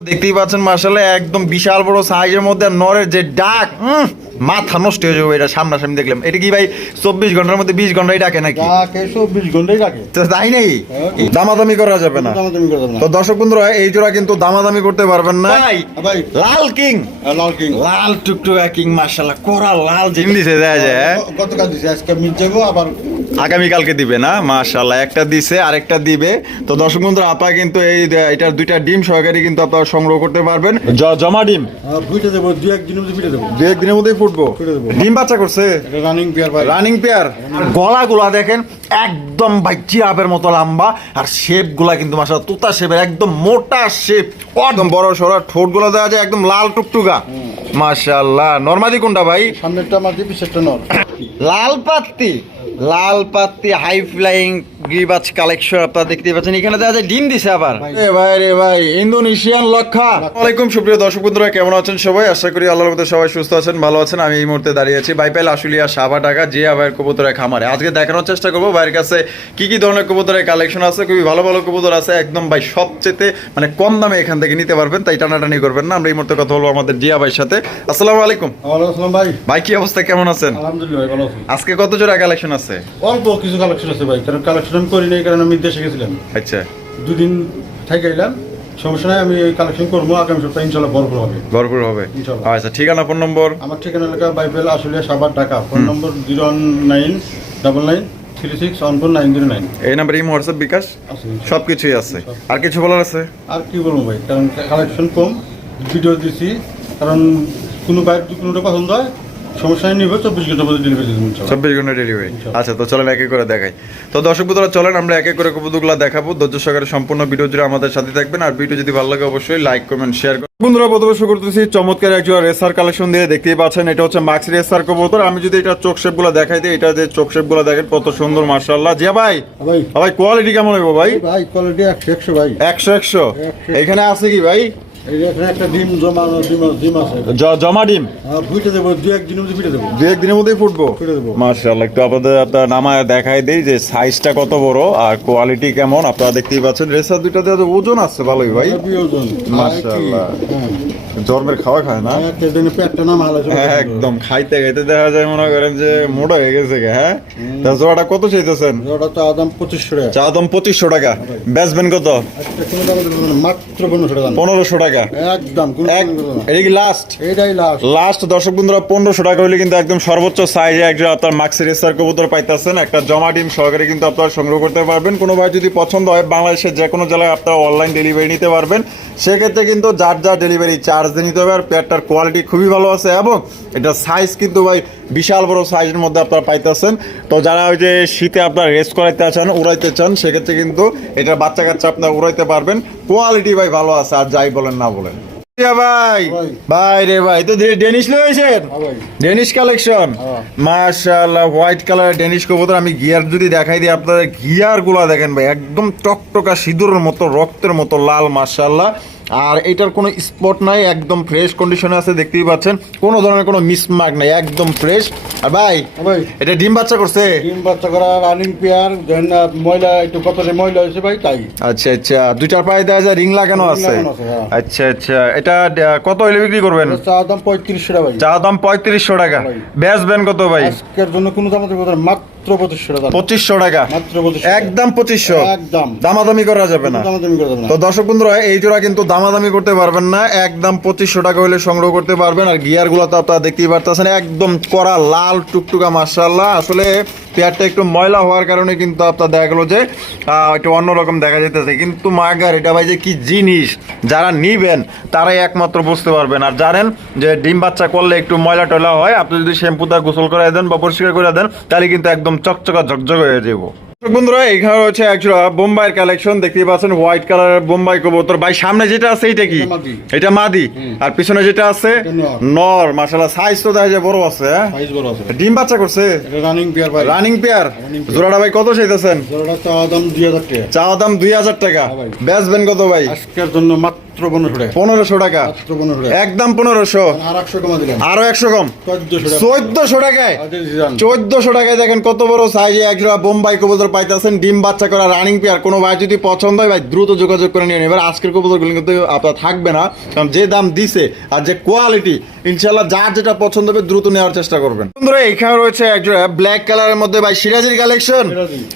দেখতেই পাচ্ছেন মার্শাল্লাহ একদম বিশাল বড় সাইজের মধ্যে নরের যে ডাক মাথা নষ্ট হয়ে যাবে এটা সামনাসামনি দেখলাম। এটা কি ভাই চব্বিশ ঘণ্টার মধ্যে বিশ ঘন্টায় ডাকে নাকি? চব্বিশ ঘন্টাই ডাকে। তো তাই নেই? হ্যাঁ। দামাদামি করা যাবে না। তো দর্শক বন্ধুরা এই জোড়া কিন্তু দামাদামি করতে পারবেন না। ভাই হ্যাঁ লাল কিং। লাল কিং। লাল টুকটুকা কিং মার্শাল্লাহ কোরা লাল জিম দিছে যায় যায় হ্যাঁ? গতকাল দিছে আজকে মিট যাব আবার আগামীকালকে দিবে না মাশাল্লাহ একটা দিছে আরেকটা দিবে। তো দর্শক বন্ধুরা আপনারা কিন্তু এই এটার দুইটা ডিম সহকারী কিন্তু আপনারা সংগ্রহ করতে পারবেন। জমা ডিম। বুঝে দেবো দু একদিনের মধ্যে বুঝে দেবো। দু একদিনের মধ্যেই ফুটবো ডিম বাচ্চা করছে? রানিং বিয়ার ভাই। রানিং পেয়ার গলাগুলা দেখেন একদম ভাই চিরাপের মতো লম্বা আর শেপগুলা কিন্তু মাসা তুতা শেপের একদম মোটা শেপ একদম বড় সড়া ঠোঁটগুলো দেওয়া যায় একদম লাল টুকটুকা। মাশাল্লাহ নর্মাদি কোনটা ভাই? সামনেরটা মাদি নর। লাল পাত্তি লাল পাত্তি হাই ফ্লাইং গ্রিবাজ কালেকশন আপনারা দেখতে পাচ্ছেন। এখানে দেখা যায় ডিম দিছে আবার। এ ভাই রে ভাই ইন্দোনেশিয়ান লক্ষা। ওয়ালাইকুম সুপ্রিয় দর্শক বন্ধুরা কেমন আছেন সবাই? আশা করি আল্লাহর মধ্যে সবাই সুস্থ আছেন ভালো আছেন। আমি এই মুহূর্তে দাঁড়িয়ে আছি বাইপাইল আশুলিয়া সাবা টাকা যে আবার কবুতরের খামারে। আজকে দেখানোর চেষ্টা করব ভাইয়ের কাছে কি কি ধরনের কবুতরের কালেকশন আছে। খুবই ভালো ভালো কবুতর আছে। একদম ভাই সবচেয়ে মানে কম দামে এখান থেকে নিতে পারবেন তাই টানাটানি করবেন না। আমরা এই মুহূর্তে কথা বলব আমাদের জিয়া ভাইয়ের সাথে। আসসালামু আলাইকুম। ভাই। ভাই কি অবস্থা? কেমন আছেন? আলহামদুলিল্লাহ ভাই ভালো আছি। আজকে কত জোড়া কালেকশন আছে? অল্প কিছু কালেকশন আছে ভাই কারণ কালেকশন আমি করি নাই কারণ আমি দেশে গেছিলাম। আচ্ছা। দুদিন থেকে এলাম সমস্যা নাই আমি কালেকশন করব আগামী সপ্তাহে ইনশাল্লাহ ভরপুর হবে। ভরপুর হবে? আচ্ছা ঠিকানা ফোন নম্বর আমার ঠিকানা এলাকা বাইবেল আসলে Savar Dhaka. Phone number zero nine double nine three six one four nine zero nine এই নাম্বার ইমো হোয়াটসঅ্যাপ বিকাশ? আছে সব কিছুই আছে। আর কিছু বলার আছে? আর কি বলব ভাই কারণ কালেকশন কম ভিডিও দিছি কারণ কোনো বাইর কোনোটা পছন্দ হয় সমস্যা চব্বিশ ঘণ্টার মধ্যে ডেলিভারি চব্বিশ ঘণ্টা ডেলিভারি আচ্ছা তো চলেন এক এক করে দেখাই। তো দর্শক বন্ধুরা চলেন আমরা এক এক করে কবুতরগুলো দেখাবো। ধৈর্য সহকারে সম্পূর্ণ ভিডিও জুড়ে আমাদের সাথে থাকবেন। আর ভিডিও যদি ভালো লাগে অবশ্যই লাইক কমেন্ট শেয়ার করুন। বন্ধুরা প্রথমে শুরু করতেছি। চমৎকার একজন রেসার কালেকশন দিয়ে দেখতেই পাচ্ছেন এটা হচ্ছে মাক্স রেসার কবুতর। আমি যদি এটা চোখ শেপগুলো দেখাই দিই এটা যে চোখ শেপগুলো দেখেন কত সুন্দর মার্শাল্লাহ জিয়া ভাই ভাই। ভাই কোয়ালিটি কেমন হইব ভাই? ভাই কোয়ালিটি একশো একশো ভাই। একশো একশো। এখানে আছে কি ভাই? জমা ডিম? হ্যাঁ, বুঝে দেবো দু একদিনের মধ্যে বুঝে দেবো। দু একদিনের মধ্যেই ফুটবো? ফুটে একটু আপনাদের আপনার নামায় দেখাই দেই যে সাইজটা কত বড় আর কোয়ালিটি কেমন। আপনারা দেখতেই পাচ্ছেন রেসার দুইটাতে ওজন আছে ভালোই ভাই। হেভি ওজন। হ্যাঁ। খাওয়া খায় না? হ্যাঁ, একদম খাইতে খাইতে দেখা যায় মনে করেন যে মোটা হয়ে গেছে হ্যাঁ? তা জোড়াটা কত চাইতেছেন? পঁচিশশো টাকা। চা দাম পঁচিশশো টাকা। বেচবেন কত? না, মাত্র পনেরোশো টাকা। পনেরোশো টাকা। একদম কোনো এক দাম দেবো না। এটা কি লাস্ট এইটাই লাস্ট লাস্ট দর্শক বন্ধুরা পনেরোশো টাকা হলে কিন্তু একদম সর্বোচ্চ সাইজে একজন আপনার মাক্সি রেসার কবুতর পাইতেছেন। একটা জমা ডিম সহকারে কিন্তু আপনারা সংগ্রহ করতে পারবেন। কোনো ভাই যদি পছন্দ হয় বাংলাদেশের যে কোনো জেলায় আপনারা অনলাইন ডেলিভারি নিতে পারবেন। সেক্ষেত্রে কিন্তু যার যার ডেলিভারি চার্জ দিয়ে নিতে হবে আর পেয়ারটার কোয়ালিটি খুবই ভালো আছে এবং এটা সাইজ কিন্তু ভাই বিশাল বড় সাইজের মধ্যে আপনারা পাইতেছেন। তো যারা ওই যে শীতে আপনার রেস্ট করাইতে চান উড়াইতে চান সেক্ষেত্রে কিন্তু এটা বাচ্চা কাচ্চা আপনারা উড়াইতে পারবেন। কোয়ালিটি ভাই ভালো আছে আর যাই বলেন না বলেন। ভাই ভাই। ভাই রে ভাই তো ডেনিশ লয়েছেন হ্যাঁ ডেনিশ কালেকশন? হ্যাঁ। মাশাআল্লাহ হোয়াইট কালার ডেনিশ কবুতর আমি গিয়ার যদি দেখাই দিই আপনারা গিয়ারগুলা দেখেন ভাই একদম টকটকা সিঁদুরের মতো রক্তের মতো লাল মাশাআল্লাহ। আর এটার কোনো স্পট নাই একদম ফ্রেশ কন্ডিশনে আছে দেখতেই পাচ্ছেন। কোনো ধরনের কোনো মিসমার্ক নাই একদম ফ্রেশ আর ভাই ভাই এটা ডিম বাচ্চা করছে? ডিম বাচ্চা করা রানিং পেয়ার ময়লা একটু কত ময়লা হয়েছে ভাই তাই। আচ্ছা আচ্ছা দুইটার পায়ে দেওয়া যায় রিং লাগানো আছে। হ্যাঁ। আচ্ছা আচ্ছা এটা কত হইলে বিক্রি করবেন? চা দাম পঁয়ত্রিশশো টাকা ভাই। চা দাম পঁয়ত্রিশশো টাকা। ভাই। বেচবেন কত ভাই? আজকের জন্য কোনো দাম মাত্র পঁচিশশো টাকা। দাম। পঁচিশশো টাকা। মাত্র পঁচিশশো। একদম পঁচিশশো। একদম। দামাদামি করা যাবে না। কোনো দামাদামি করে দেবো না। তো দর্শক বন্ধুরা এই জোড়া কিন্তু দামাদামি করতে পারবেন না। একদম পঁচিশশো টাকা হলে সংগ্রহ করতে পারবেন। আর গিয়ারগুলো তো আপনারা দেখতেই পারতেছেন একদম করা লাল টুকটুকা মার্শাল্লাহ আসলে পেয়ারটা একটু ময়লা হওয়ার কারণে কিন্তু আপনার দেখা গেলো যে একটু অন্যরকম দেখা যেতেছে কিন্তু মাগার এটা ভাই যে কি জিনিস? যারা নিবেন তারাই একমাত্র বুঝতে পারবেন। আর জানেন যে ডিম বাচ্চা করলে একটু ময়লা টয়লা হয়। আপনি যদি শ্যাম্পু দা গোসল করে দেন বা পরিষ্কার করে দেন তাহলে কিন্তু একদম চকচকা ঝকঝক হয়ে যাব। বন্ধুরা এখানে হচ্ছে একজোড়া বোম্বাইয়ের কালেকশন দেখতেই পাচ্ছেন হোয়াইট কালারের বোম্বাই কবুতর। ভাই সামনে যেটা আছে এটা কি? এটা মাদি। আর পিছনে যেটা আছে নর। মাশাআল্লাহ সাইজ তো দেখা যায় বড় আছে হ্যাঁ? সাইজ বড় আছে। ডিম বাচ্চা করছে? রানিং পেয়ার ভাই। রানিং পেয়ার জোড়াটা ভাই কত চাইতেছেন? জোড়াটা চা দাম দুই হাজার টাকা। চাওয়া দাম টাকা। হ্যাঁ বেচবেন কত ভাই? আজকের জন্য মাত্র মাত্র পনেরোশো টাকা। পনেরোশো টাকা। মাত্র পনেরোশো টাকা। একদম পনেরোশো। আর একশো কমা দিলাম। আরও একশো কম। চোদ্দশো টাকায়। চোদ্দশো টাকায় দেখেন কত বড় সাইজে একজোড়া বোম্বাই কবুতর পাইতেছেন। ডিম বাচ্চা করা রানিং পেয়ার কোনো ভাই যদি পছন্দ হয় ভাই দ্রুত যোগাযোগ করে নিয়ে এবার আজকের কবুতরগুলো কিন্তু আপনার থাকবে না। কারণ যে দাম দিছে আর যে কোয়ালিটি ইনশাল্লাহ যার যেটা পছন্দ হবে দ্রুত নেওয়ার চেষ্টা করবেন। বন্ধুরা এখানে রয়েছে একজোড়া ব্ল্যাক কালারের মধ্যে ভাই সিরাজির কালেকশন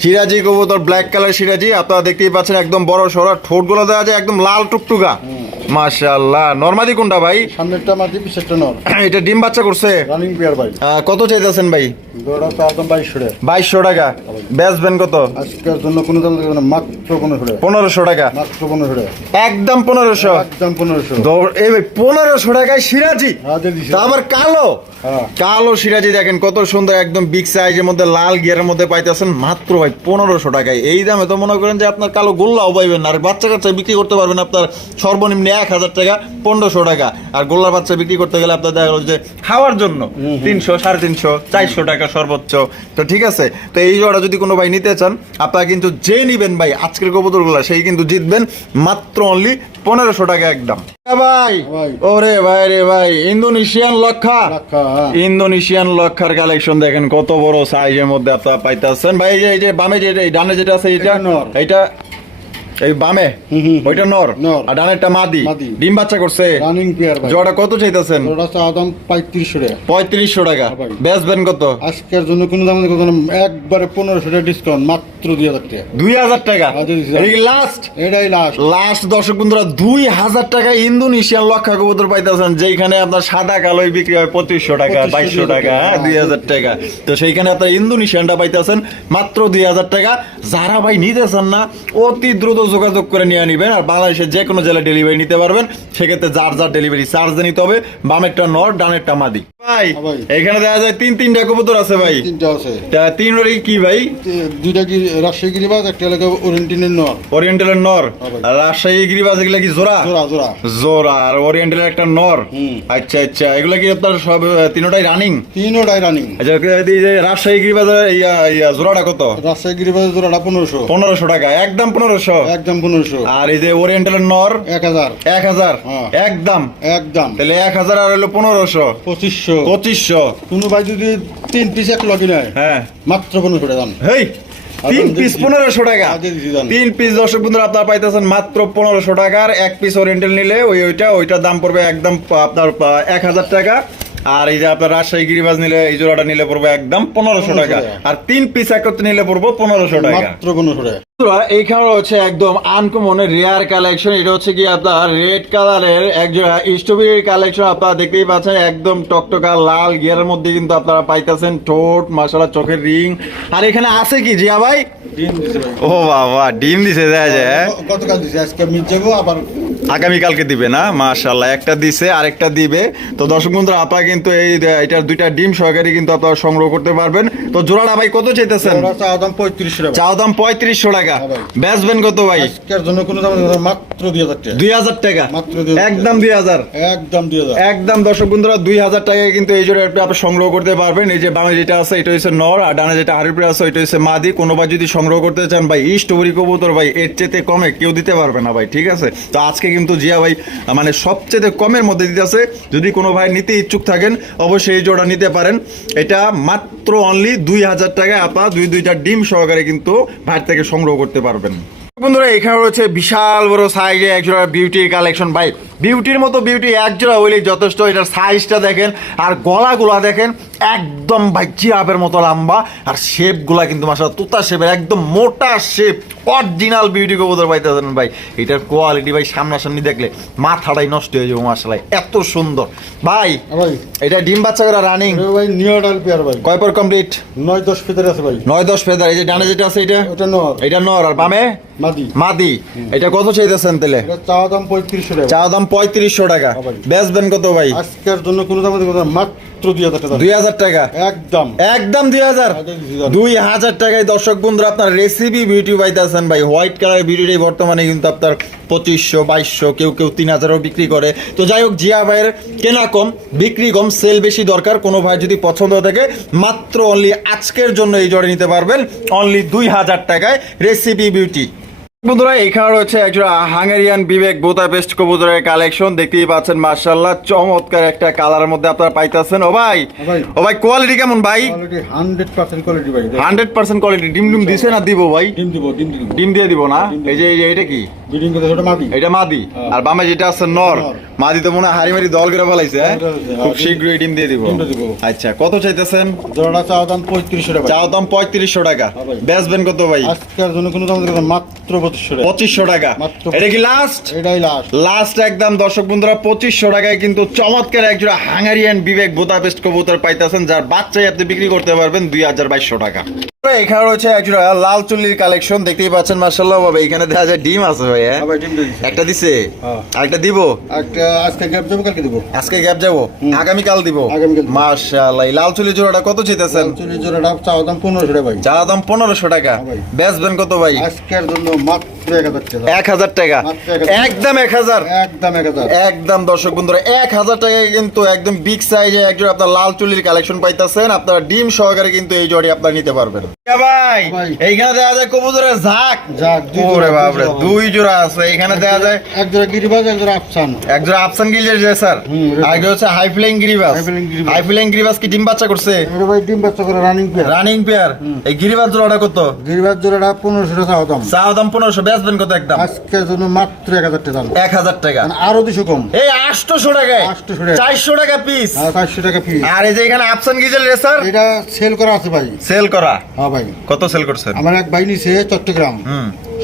সিরাজি। কবুতর ব্ল্যাক কালার সিরাজি। আপনারা দেখতেই পাচ্ছেন একদম বড় সড়া। ঠোঁটগুলো দেওয়া যায় একদম লাল টুকটুকা। Ooh. মাশাআল্লাহ। নরমাদি কোনটা ভাই? সামনেরটা মাটি পিছেরটা নর। এটা ডিম বাচ্চা করছে? রানিং পেয়ার ভাই। কত চাইতেছেন ভাই? দৌড়া তো একদম বাইশশো টাকা। বাইশশো টাকা। বেচবেন কত? আজকের জন্য কোনো দাম না মাত্র পনেরোশো টাকা। পনেরোশো টাকা। মাত্র পনেরোশো টাকা। একদম পনেরোশো? একদম পনেরোশো। এই ভাই পনেরোশো টাকায় সিরাজি? হ্যাঁ তা আবার কালো? হ্যাঁ। কালো সিরাজি দেখেন কত সুন্দর একদম বিগ সাইজের মধ্যে লাল গিয়ারের মধ্যে পাইতেছেন মাত্র ভাই পনেরোশো টাকায়। এই দামে তো মনে করেন যে আপনার কালো গোল্লাও পাইবেন না আর বাচ্চা কাচ্চা বিক্রি করতে পারবেন আপনার সর্বনিম্ন এক হাজার টাকা পনেরোশো টাকা। আর গোল্লার বাচ্চা বিক্রি করতে গেলে আপনার দেখা গেলো যে খাওয়ার জন্য তিনশো সাড়ে তিনশো চারশো টাকা সর্বোচ্চ। তো ঠিক আছে তো এই জোড়া যদি কোনো ভাই নিতে চান আপনারা কিন্তু যে নিবেন ভাই আজকের কবুতরগুলো সেই কিন্তু জিতবেন মাত্র অনলি পনেরোশো টাকা একদম। ভাই। ওরে ভাই রে ভাই ইন্দোনেশিয়ান লক্ষা। হ্যাঁ। ইন্দোনেশিয়ান লক্ষার কালেকশন দেখেন কত বড় সাইজের মধ্যে আপনারা পাইতেছেন। ভাই এই যে বামে যে ডানে যেটা আছে এটা এটা এই বামে। ওইটা নর। আর ডানেরটা মাদি। ডিম বাচ্চা করছে। রানিং পেয়ার ভাই। জোড়া কত চাইতেছেন? দৌড়া তো একদম পঁয়ত্রিশশো টাকা। পঁয়ত্রিশশো টাকা। ভাই। বেচবেন কত? আজকের জন্য কোনো দাম না একবারে পনেরোশো টাকা ডিসকাউন্ট মাত্র দুই হাজার টাকা। দুই হাজার টাকা? আচ্ছা, দিছি। লাস্ট এটাই লাস্ট লাস্ট দর্শক বন্ধুরা দুই হাজার টাকা ইন্দোনেশিয়ান লক্ষা কবুতর পাইতেছেন যেখানে আপনার সাদা কালোই বিক্রি হয় পঁচিশশো টাকা 2500 বাইশশো টাকা হ্যাঁ, দুই হাজার টাকা। তো সেইখানে আপনার ইন্দোনেশিয়ানটা পাইতেছেন মাত্র দুই হাজার টাকা। যারা ভাই নিতেছেন না অতি দ্রুত যোগাযোগ করে নিয়ে নিবেন আর বাংলাদেশের যে কোনো জেলায় ডেলিভারি নিতে পারবেন। সেক্ষেত্রে যার যার ডেলিভারি চার্জ নিতে হবে বামেরটা নর ডানেরটা মাদি। ভাই হ্যাঁ এখানে দেখা যায় তিন তিনটা কবুতর আছে ভাই। তিনটা আছে। তিন কি ভাই? দুইটা কি রাজশাহী গিরিবাজ একটা এলাকা ওরিয়েন্টিনের নর। ওরিয়েন্টালের নর? হ্যাঁ ভাই। আর রাজশাহী গিরিবাজ এগুলা কি জোড়া? জোড়া জোড়া। জোড়া আর ওরিয়েন্টালের একটা নর। আচ্ছা আচ্ছা এগুলা কি আপনার সব তিনোটাই রানিং তিনটাই রানিং আচ্ছা এই যে রাজশাহী ইয়া জোড়াটা কত? রাজশাহী গিরিবাজ জোড়াটা পনেরোশো। পনেরোশো টাকা একদম পনেরোশো। একদম পনেরোশো। আর এই যে ওরিয়েন্টালের নর? এক হাজার। এক হাজার? হ্যাঁ। একদম? একদম। তাহলে এক হাজার আর হলো পনেরোশো। পঁচিশশো। পঁচিশশো। কোনো ভাই যদি তিন পিস এক লগি নেয় হ্যাঁ। মাত্র পনেরোশো টাকা দাম। হেই তিন পিস। পনেরোশো টাকা। তিন পিস দর্শক বন্ধুরা আপনারা পাইতেছেন মাত্র পনেরোশো টাকার এক পিস ওরিয়েন্টাল নিলে ওই ওইটা ওইটার দাম পড়বে একদম আপনার এক হাজার টাকা। আর এই যে আপনার রাজশাহী গিরিবাজ নিলে এই জোড়াটা নিলে পড়বে একদম পনেরোশো টাকা। আর তিন পিস একত্রে নিলে পড়ব পনেরোশো টাকা। মাত্র পনেরোশো টাকা। এইখানে হচ্ছে একদম আনকমন রেয়ার কালেকশন এটা হচ্ছে কি আপনার রেড কালারের একজোড়া স্ট্রবেরি কালেকশন আপনারা দেখতেই পাচ্ছেন একদম টকটকা লাল গিয়ারের মধ্যে কিন্তু আপনারা পাইতেছেন ঠোঁট মাসালা চোখের রিং আর এখানে আছে কি জিয়া ভাই? ডিম দিছে ভাই। ও বাবা ডিম দিছে দেখা যায় গতকাল দিছে আজকে মিট আবার আগামীকালকে দিবে না? মাশাল্লাহ একটা দিছে আরেকটা দিবে। তো দর্শক বন্ধুরা আপনারা কিন্তু এই এটার দুইটা ডিম সহকারে কিন্তু আপনারা সংগ্রহ করতে পারবেন। তো জোড়াটা ভাই কত চাইতেছেন? ওরা চা দাম পঁয়ত্রিশশো টাকা। চাও দাম পঁয়ত্রিশশো টাকা। হ্যাঁ বেচবেন কত ভাই? আজকের জন্য কোনো দাম মাত্র দুই হাজার টাকা। দুই হাজার টাকা? মাত্র একদম দুই হাজার? একদম দুই হাজার। একদম দর্শক বন্ধুরা দুই হাজার টাকায় কিন্তু এই জোড়া আপনি সংগ্রহ করতে পারবেন। এই যে বামে যেটা আছে এটা হচ্ছে নর আর ডানে যেটা হারিপুরে আছে ওইটা হচ্ছে মাদি। কোনো ভাই যদি সংগ্রহ করতে চান ভাই স্টোরি কবুতর ভাই এর চেতে কমে কেউ দিতে পারবে না ভাই ঠিক আছে? তো আজকে কিন্তু জিয়া ভাই মানে সবচেয়ে কমের মধ্যে দিতে আছে যদি কোনো ভাই নিতে ইচ্ছুক থাকেন অবশ্যই এই জোড়া নিতে পারেন। এটা মাত্র অনলি দুই হাজার টাকায় আপনারা দুই দুইটা ডিম সহকারে কিন্তু ভাই থেকে সংগ্রহ করতে পারবেন। বন্ধুরা, এখানে রয়েছে বিশাল বড় সাইজে একজোড়া বিউটির কালেকশন ভাই বিউটির মতো বিউটি একজোড়া হইলে যথেষ্ট। এটার সাইজটা দেখেন আর গলাগুলা দেখেন। একদম ভাই জিরাফের মতো লম্বা আর শেপগুলা কিন্তু মাসা তুতা শেপের একদম মোটা শেপ অরিজিনাল বিউটি কবুতর পাইতেছেন ভাই। এটার কোয়ালিটি ভাই সামনাসামনি দেখলে মাথাটাই নষ্ট হয়ে যাবে মাসালাই এত সুন্দর। ভাই ভাই। এটা ডিম বাচ্চা করে রানিং ভাই নিউ ডাল পেয়ার ভাই। কয় পর কমপ্লিট নয় দশ ফিতারে আছে ভাই। নয় দশ ফেদার এই যে ডানে যেটা আছে এটা? ওটা নর। এটা নর আর বামে? মাদি। মাদি। এটা কত চাইতেছেন তেলে এটা চা দাম পঁয়ত্রিশশো টাকা। চা দাম পঁয়ত্রিশশো টাকা। হ্যাঁ। বেচবেন কত ভাই? আজকের জন্য কোনো দাম মাত্র দুই হাজার টাকা। দুই হাজার টাকা। একদম। একদম দুই হাজার। দুই হাজার। টাকায় দর্শক বন্ধুরা আপনার রেসিপি বিউটি পাইতেছেন ভাই। হোয়াইট কালার বিউটিটাই বর্তমানে কিন্তু আপনার পঁচিশশো বাইশশো কেউ কেউ তিন হাজারও বিক্রি করে। তো যাই হোক জিয়া ভাইয়ের কেনা কম বিক্রি কম সেল বেশি দরকার। কোনো ভাই যদি পছন্দ থাকে মাত্র অনলি আজকের জন্য এই জড়ে নিতে পারবেন। অনলি দুই হাজার টাকায় রেসিপি বিউটি বন্ধুরা এখানে রয়েছে একজন হাঙ্গেরিয়ান বিবেক বোতাপেস্ট কবুতরের কালেকশন দেখতেই পাচ্ছেন মার্শাল্লাহ চমৎকার একটা কালারের মধ্যে আপনারা পাইতেছেন। ও ভাই। ও ভাই। কোয়ালিটি কেমন ভাই? হান্ড্রেড পার্সেন্ট কোয়ালিটি ডিম ডিম দিছে না দিব ভাই? ডিম দিব ডিম দিব। ডিম দিয়ে দিব না? এই যে এটা কি? এটা মাদি। আর বামে যেটা আছে নর। নর। মাদি তো মনে হাড়ি মারি দল করে ফেলাইছে? দল করে ফেলাইছে, খুব শীঘ্রই ডিম দিয়ে দিব। আচ্ছা কত চাইতেছেন? জোড়াটা চাওয়া দাম পঁয়ত্রিশশো টাকা। চাও দাম পঁয়ত্রিশশো টাকা। হ্যাঁ। বেচবেন কত ভাই? আজকের জন্য কোনো দাম মাত্র পঁচিশশো টাকা। পঁচিশশো এটা কি লাস্ট এটাই লাস্ট লাস্ট একদম দর্শক বন্ধুরা পঁচিশশো টাকায় কিন্তু চমৎকার একজোড়া হাঙ্গারিয়ান বিবেক বোতাপেস্ট কবুতর পাইতেছেন যার বাচ্চাই আপনি বিক্রি করতে পারবেন দুই হাজার বাইশশো টাকা। এখানে রয়েছে একজোড়া লাল চুল্লির কালেকশন দেখতেই পাচ্ছেন মার্শাল্লাহ বাবা এখানে দেখা যায় ডিম আছে ভাই হ্যাঁ? একটা দিছে হ্যাঁ। আরেকটা দিব একটা আজকে গ্যাপ যাব কালকে দিব আজকে গ্যাপ যাব। আগামীকাল দিব। মার্শাল্লাহ লাল চুলি জোড়াটা কত চাইতেছেন চল্লিশ জোড়াটা চাওয়া দাম পনেরোশো টাকা ভাই চা দাম পনেরোশো টাকা হ্যাঁ। বেচবেন কত ভাই আজকের জন্য মাত্র এক হাজার টাকা। একদম এক হাজার। একদম এক হাজার। একদম দর্শক বন্ধুরা এক হাজার টাকায় কিন্তু একদম বিগ সাইজে একজন আপনার লাল চুলির কালেকশন পাইতেছেন। আপনার ডিম সহকারে কিন্তু এই জড়ি আপনার নিতে পারবেন। ভাই। এইখানে দেখা যায় কবুতরের ঝাঁক। ওরে বাপরে দুই জোড়া। আছে। এখানে দেখা যায় এক জোড়া গিরিবাজ এক জোড়া আফসান এক জোড়া আফসান স্যার। একটা হচ্ছে হাই ফ্লাইং গিরিবাজ। হাই ফ্লাইং কি ডিম বাচ্চা করছে? এটা ভাই ডিম বাচ্চা করে রানিং পেয়ার রানিং পেয়ার এই গিরিবাস জোড়াটা কত? গিরিবাজ জোড়াটা পনেরোশো টাকা দাম। চা দাম বেচবেন কত একদম? আজকের জন্য মাত্র এক হাজার টাকা এক হাজার টাকা। মানে আরও দুশো কম। এই আটশোশো টাকায়? 800 টাকা। চারশো টাকা পিস আর পাঁচশো টাকা ফি আর এই যে এখানে আফসান গিজেল রেসার এটা সেল করা আছে ভাই। সেল করা? হ্যাঁ ভাই। কত সেল করছেন আমার এক ভাই নিছে চট্টগ্রাম।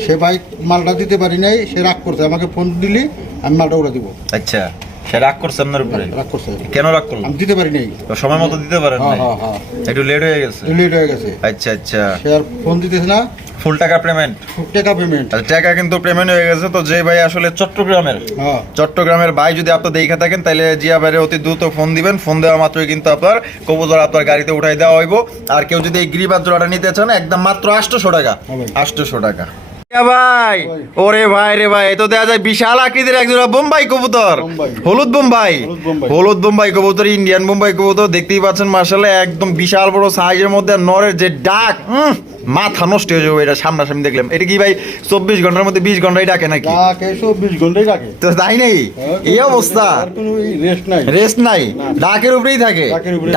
সে ভাই মালটা দিতে পারি নাই সে রাগ করছে। আমাকে ফোন দিলি আমি মালটা ওরা দিব। আচ্ছা। সে রাগ করছে আপনার উপরে? রাগ করছে। কেন রাগ করল? আমি দিতে পারি নাই। সময় মতো দিতে পারেন হ্যাঁ নাই? হ্যাঁ হ্যাঁ। একটু লেট হয়ে গেছে। লেট হয়ে গেছে। আচ্ছা আচ্ছা। সে আর ফোন দিতেছে না। ফুল টাকা পেমেন্ট টাকা পেমেন্ট টাকা কিন্তু পেমেন্ট হয়ে গেছে। তো যে ভাই আসলে চট্টগ্রামের হ্যাঁ। চট্টগ্রামের ভাই যদি আপনি দেখে থাকেন তাহলে জিয়া বাইরে অতি দ্রুত ফোন দিবেন। ফোন দেওয়া মাত্রই কিন্তু আপনার কবুতর আপনার গাড়িতে উঠাই দেওয়া হইব। আর কেউ যদি এই গিরিবাজ জোড়াটা নিতে চান একদম মাত্র আটশোশো টাকা। আটশোশো টাকা। ভাই ওরে ভাই রে ভাই তো দেখা যায় বিশাল আকৃতির একজোড়া বোম্বাই কবুতর। হলুদ বোম্বাই। হলুদ বোম্বাই। কবুতর ইন্ডিয়ান বোম্বাই কবুতর দেখতেই পাচ্ছেন মার্শাল্লাহ একদম বিশাল বড় সাইজের মধ্যে নরের যে ডাক মাথা নষ্ট হয়ে যাবে এটা সামনাসামনি দেখলাম। এটা কি ভাই চব্বিশ ঘণ্টার মধ্যে বিশ ঘন্টাই ডাকে নাকি? ডাকে চব্বিশ ঘন্টাই ডাকে। তো তাই নেই? এই অবস্থা। রেস্ট নাই। রেস্ট নাই? ডাকের উপরেই থাকে?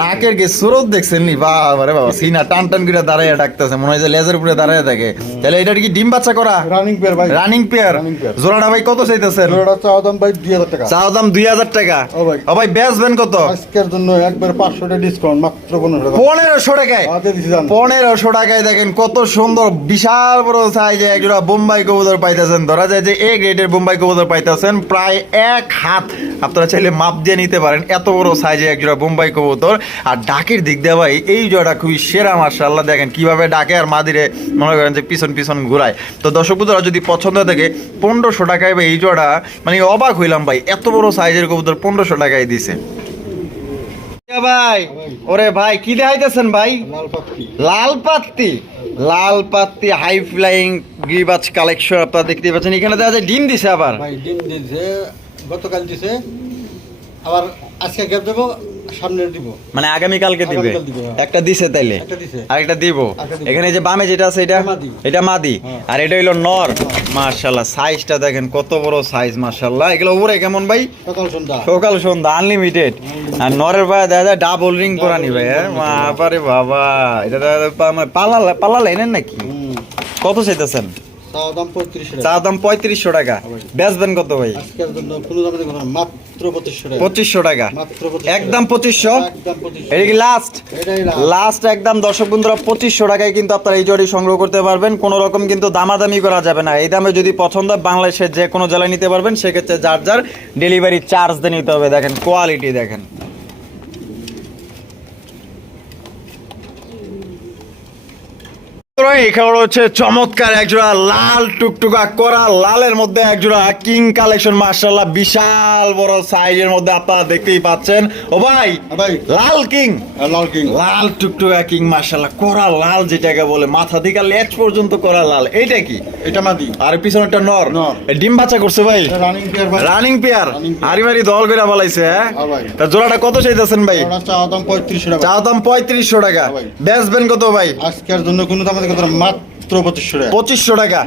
ডাকের। গে সুরত দেখছেন নি? বাবা রে বাবা সিনা টান টান করে দাঁড়ায় ডাকতেছে মনে হয় যে লেজের উপরে দাঁড়ায় থাকে। তাহলে এটা কি ডিম বাচ্চা করা? রানিং পেয়ার ভাই। রানিং পেয়ার জোড়াটা ভাই কত চাইতেছেন? জোড়াটা চাওয়া দাম ভাই দুই হাজার টাকা। চাও দাম ও ভাই। বেচবেন কত? আজকের জন্য একবার পাঁচশো টাকা ডিসকাউন্ট মাত্র পনেরো টাকা। পনেরোশো টাকায়? হাতে দিছি জান। পনেরোশো টাকায় দেখেন কত সুন্দর বিশাল বড় সাইজে একজোড়া বোম্বাই কবুতর পাইতেছেন। ধরা যায় যে এ গ্রেডের বোম্বাই কবুতর পাইতেছেন প্রায় এক হাত। আপনারা চাইলে মাপ দিয়ে নিতে পারেন এত বড় সাইজে একজোড়া বোম্বাই কবুতর। আর ডাকের দিক দিয়ে ভাই এই জোড়াটা খুবই সেরা মার্শাল্লাহ দেখেন কীভাবে ডাকে আর মাদিরে মনে করেন যে পিছন পিছন ঘুরায়। তো দর্শক বন্ধুরা যদি পছন্দ থাকে পনেরোশো টাকায় ভাই এই জোড়া মানে অবাক হইলাম ভাই এত বড় সাইজের কবুতর পনেরোশো টাকায় দিছে। ভাই ওরে ভাই কি দেখাইতেছেন ভাই? লাল পাত্তি লাল পাত্তি হাই ফ্লাইং গ্রিবাজ কালেকশন আপনারা দেখতে পাচ্ছেন। এখানে দেখা যায় ডিম দিছে আবার। ভাই, ডিম দিছে, গতকাল দিছে। আবার আজকে গ্যাপ দেবো। সামনে দিব। মানে আগামী কালকে দিবে? হ্যাঁ। একটা দিছে তাইলে? একটা দিছে। আর একটা দিব। এখানে যে বামে যেটা আছে এটা? এটা মাদি। হ্যাঁ। আর এটা হইল নর। মাশাআল্লাহ সাইজটা দেখেন কত বড় সাইজ মাশাআল্লাহ এগুলো উপরে কেমন ভাই? সকাল সন্ধ্যা। সকাল সন্ধ্যা আনলিমিটেড আর নরের ভাই দেখা যায় ডাবল রিং করানি ভাই হ্যাঁ? বাবারে বাবা। এটা মানে পালা পালা লাইনেন নাকি? কত চাইতেছেন? পঁয়ত্রিশশো টাকা। চা দাম পঁয়ত্রিশশো টাকা। বেচবেন কত ভাই? মাত্র পঁচিশশো টাকা। একদম পঁচিশশো? এটা কি লাস্ট লাস্ট একদম দর্শক বন্ধুরা পঁচিশশো টাকায় কিন্তু আপনারা এই জড়ি সংগ্রহ করতে পারবেন। কোনো রকম কিন্তু দামাদামি করা যাবে না। এই দামে যদি পছন্দ হয় বাংলাদেশের যে কোনো জেলায় নিতে পারবেন। সেক্ষেত্রে যার যার ডেলিভারি চার্জ দিয়ে নিতে হবে। দেখেন কোয়ালিটি দেখেন। এখানে হচ্ছে চমৎকার একজোড়া লাল টুকটুকা করা লালের মধ্যে একজোড়া কিং কালেকশন মার্শাল্লাহ বিশাল বড় সাইজের মধ্যে আপনারা দেখতেই পাচ্ছেন। ও ভাই হ্যাঁ ভাই। লাল কিং। লাল কিং। লাল টুকটুকা কিং মার্শাল্লাহ করা লাল যেটাকে বলে মাথা থেকে লেজ পর্যন্ত করা লাল। এইটা কি? এটা মাদি। আর পিছনে একটা নর। ডিম বাচ্চা করছে ভাই। রানিং পেয়ার রানিং পেয়ার হারি মারি দল বলাইছে হ্যাঁ? হ্যাঁ তা জোড়াটা কত চাইতেছেন ভাই? চাওয়া দাম পঁয়ত্রিশশো টাকা। চা দাম পঁয়ত্রিশশো টাকা। হ্যাঁ। বেচবেন কত ভাই? আজকের জন্য কোনো দামে দেখো মাত্র মাত্র পঁচিশশো টাকা। পঁচিশশো টাকা।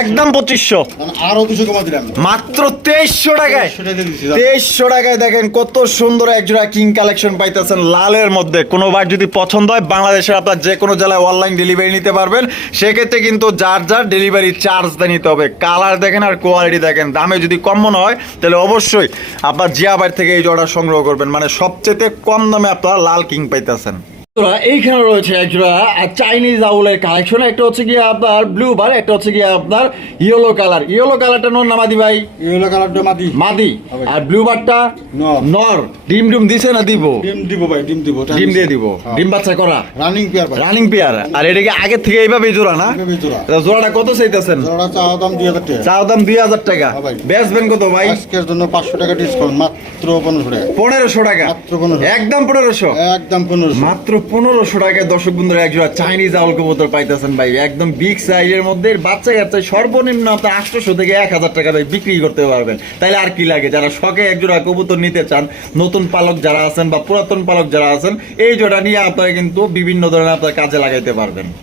একদম পঁচিশশো। আরও দুশো কমা দিলাম। মাত্র তেইশশো টাকায়। তেইশশো টাকা দিচ্ছি তেইশশো টাকায় দেখেন কত সুন্দর একজোড়া কিং কালেকশন পাইতেছেন লালের মধ্যে। কোনো বার যদি পছন্দ হয় বাংলাদেশের আপনার যে কোনো জেলায় অনলাইন ডেলিভারি নিতে পারবেন। সেক্ষেত্রে কিন্তু যার যার ডেলিভারি চার্জটা নিতে হবে। কালার দেখেন আর কোয়ালিটি দেখেন। দামে যদি কম মনে হয় তাহলে অবশ্যই আপনার জিয়াবাইর থেকে এই জোড়া সংগ্রহ করবেন। মানে সবচেয়ে কম দামে আপনারা লাল কিং পাইতেছেন। এইখানে রয়েছে একজোড়া চাইনিজ আউলের কালেকশন একটা হচ্ছে গিয়ে আপনার ব্লু বার একটা হচ্ছে গিয়ে আপনার ইয়েলো কালার ইয়েলো কালারটা নোর নামাদি ভাই? ইয়েলো কালারটা মাদি। মাদি। আর ব্লু বারটা নর। ডিম ডিম দিছে না দিব? ডিম দিব ভাই ডিম দিব ডিম দিয়ে দিব। ডিম বাচ্চা করা। রানিং পেয়ার ভাই। রানিং পেয়ার আর এটাকে আগে থেকে এইভাবে জোড়া না? জোড়া। জোড়াটা কত চাইতেছেন? জোড়া চা দাম দুই হাজার টাকা। চাও দাম দুই হাজার টাকা। হ্যাঁ। বেচবেন কত ভাই? আজকের জন্য পাঁচশো টাকা ডিসকাউন্ট মাত্র পনেরোশো টাকা। পনেরোশো টাকা। মাত্র 1500 একদম পনেরোশো। একদম পনেরোশো। মাত্র পনেরোশো টাকায় দর্শক বন্ধুরা একজোড়া চাইনিজ আউল কবুতর পাইতেছেন ভাই। একদম বিগ সাইজের মধ্যে বাচ্চা কাচ্চা সর্বনিম্ন আপনার আটশোশো থেকে এক হাজার টাকা ভাই বিক্রি করতে পারবেন। তাহলে আর কি লাগে? যারা শখে একজোড়া কবুতর নিতে চান, নতুন পালক যারা আছেন বা পুরাতন পালক যারা আছেন, এই জোড়া নিয়ে আপনারা কিন্তু বিভিন্ন ধরনের আপনার কাজে লাগাইতে পারবেন।